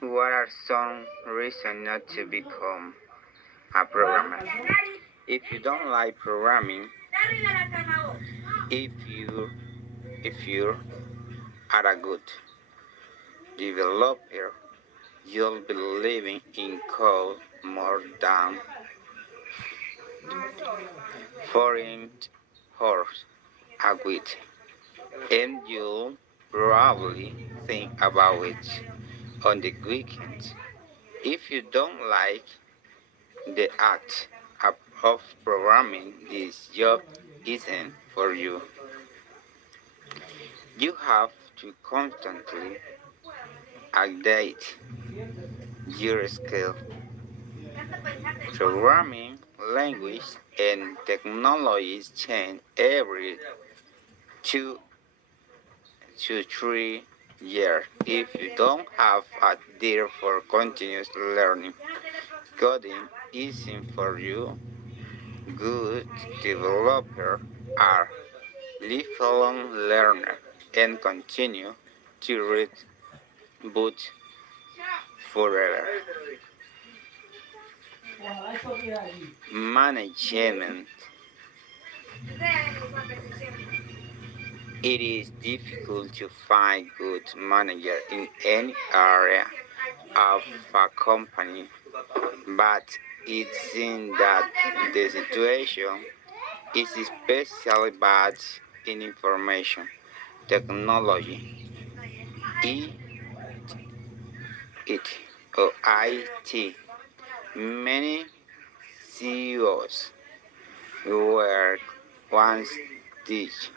What are some reasons not to become a programmer? If you don't like programming, if you if you are a good developer, you'll be living in code more than 4 hours a week, and you'll probably think about it on the weekends. If you don't like the act of programming, this job isn't for you. You have to constantly update your skill. Programming language and technologies change every 2 to 3 years. If you don't have a desire for continuous learning, coding isn't for you. Good developers are lifelong learners and continue to read books forever. Management. It is difficult to find good managers in any area of a company, but it seems that the situation is especially bad in information technology. E it or IT. Many CEOs were once teach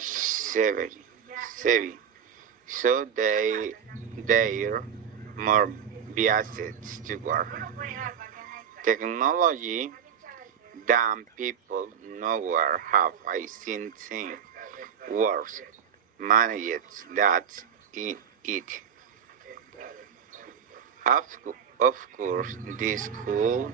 savvy, savvy, so they're more biased toward technology than people nowhere have I seen things worse managed that in it. Of course, this could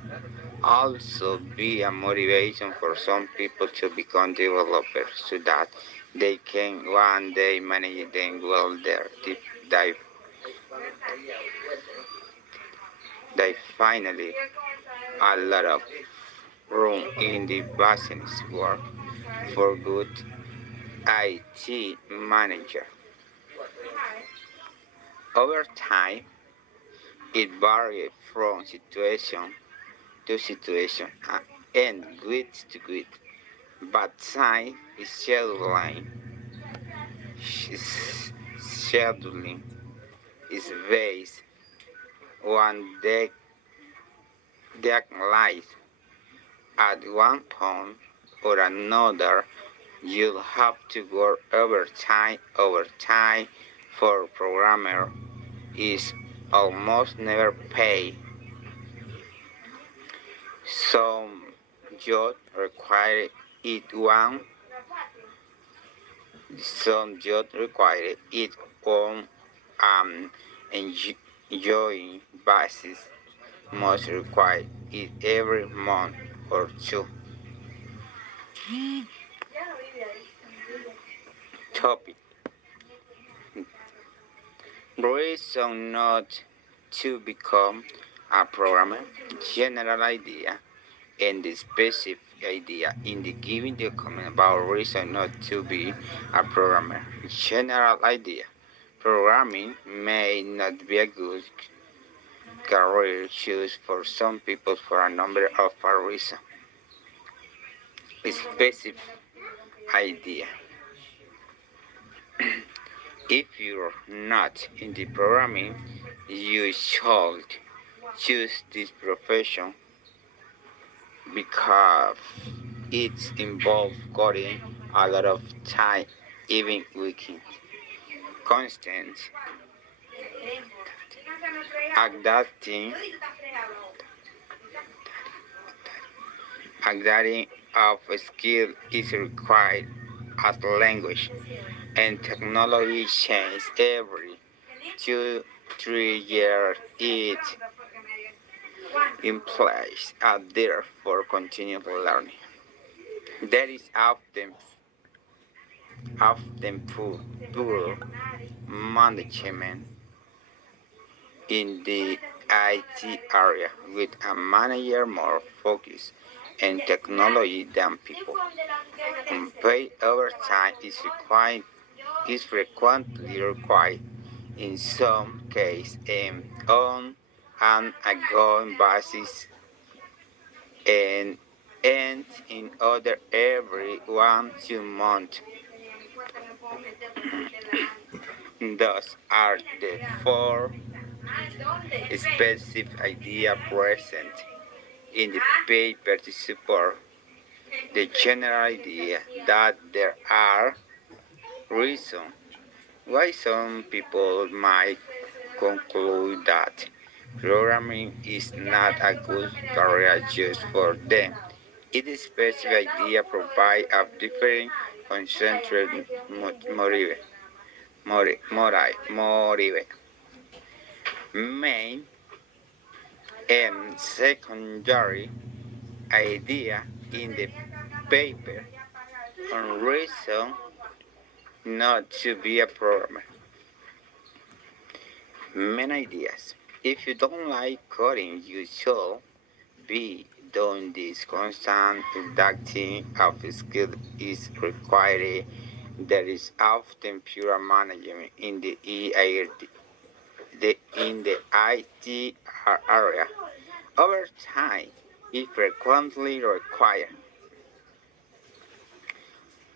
also be a motivation for some people to become developers so that they can one day manage them well there. They, they finally a lot of room in the business world for good IT manager. Over time, it varies from situation to situation and grid to grid. But time is scheduling is based on deadlines. At one point or another, you'll have to work overtime. Overtime for programmer is almost never paid. Some jobs require it one. Some jobs require it on an enjoying basis. Most require it every month or two. Topic. Reason not to become a programmer. General idea and the specific idea in the given document about reason not to be a programmer. General idea. Programming may not be a good career choice for some people for a number of reasons. Specific idea. If you're not in the programming, you should choose this profession because it involves coding a lot of time, even weekends. Constant adapting, adapting of skill is required as language and technology changes every 2 3 years. It implies a there for continual learning. That is often often poor management in the IT area, with a manager more focused on technology than people. Unpaid overtime is frequently required, in some cases on an ongoing basis, and in other every 1 2 months. Those are the four specific ideas present in the paper to support the general idea that there are reasons why some people might conclude that programming is not a good career just for them. Each specific idea provides a different concentrated motive. Main and secondary idea in the paper on reason not to be a programmer. Main ideas. If you don't like coding, you should be doing this. Constant inducting of skill is required. There is often pure management in the in the IT area. Over time, it frequently requires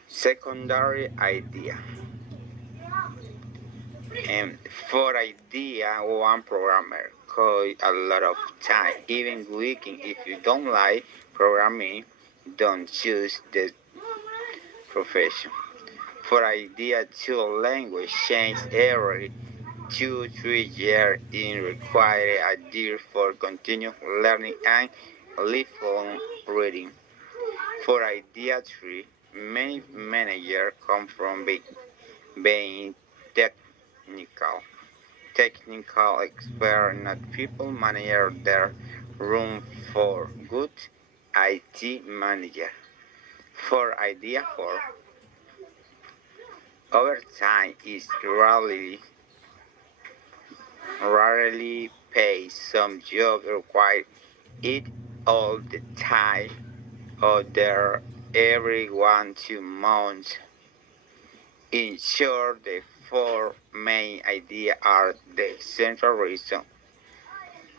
secondary idea. And for idea, one programmer could a lot of time, even weekend. If you don't like programming, don't choose the profession. For idea, two language change every 2 3 years in require a year for continuous learning and lifelong reading. For idea 3, many managers come from being technical expert, not people manager. There room for good IT manager. For idea 4, overtime is rarely paid. Some jobs require it all the time, or there every 1 2 months. In short, the four main ideas are the central reason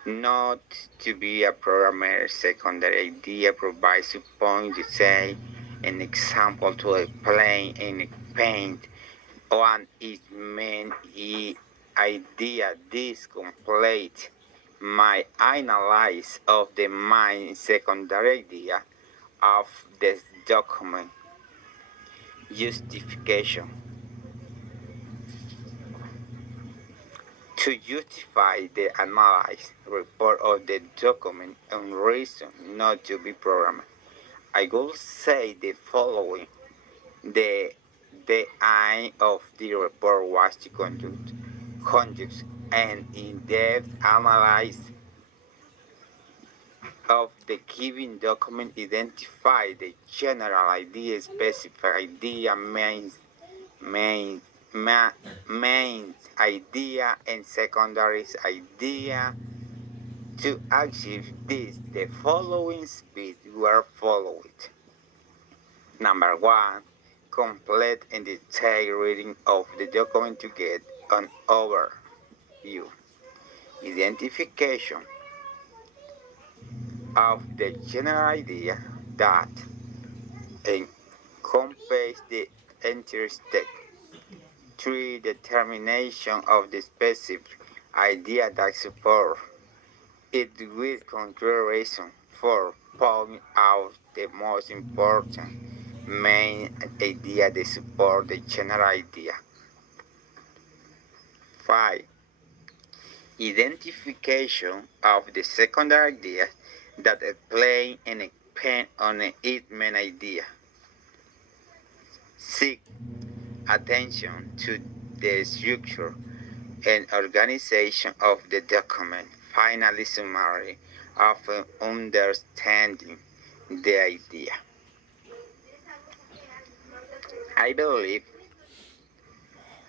not to be a programmer. Secondary idea provides a point to say an example to explain and paint. One is main idea. This complete my analysis of the main secondary idea of the document. Justification. To justify the analysis report of the document and reason not to be programmed, I will say the following. The aim of the report was to conduct an in-depth analysis of the given document, identify the general idea, specific idea, main idea, and secondary idea. To achieve this, the following speed were followed. Number 1, complete and detailed reading of the document to get an overview. Identification of the general idea that encompasses the entire text. 3, determination of the specific idea that supports it with concrete reason. 4, point out the most important main idea that support the general idea. 5, identification of the secondary idea that explain and expand on its main idea. 6, attention to the structure and organization of the document. Finally, summary of understanding the idea. I believe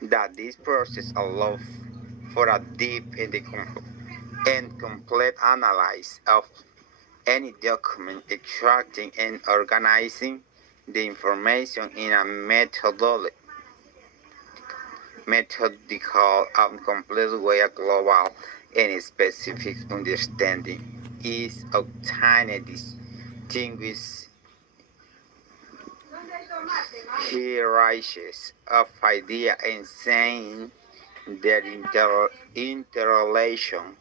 that this process allows for a deep and complete analysis of any document, extracting and organizing the information in a methodical and complete way. A global and specific understanding is obtained. Distinguished hierarchies of idea and saying their interrelation.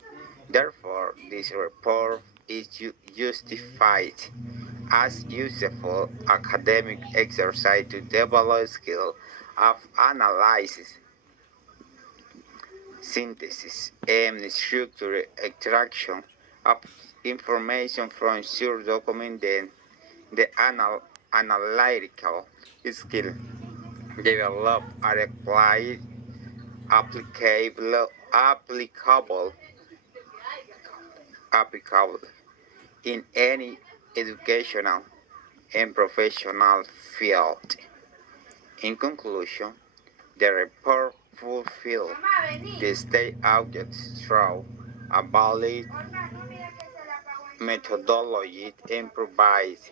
Therefore, this report is justified as useful academic exercise to develop skill of analysis, synthesis, and structure extraction of information from source document. Then the analytical skill developed are applied applicable applicable in any educational and professional field. In conclusion, the report fulfills the state objectives through a valid methodology and provides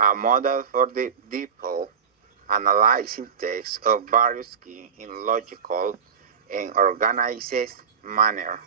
a model for the deeper analyzing text of various schemes in logical and organized manner.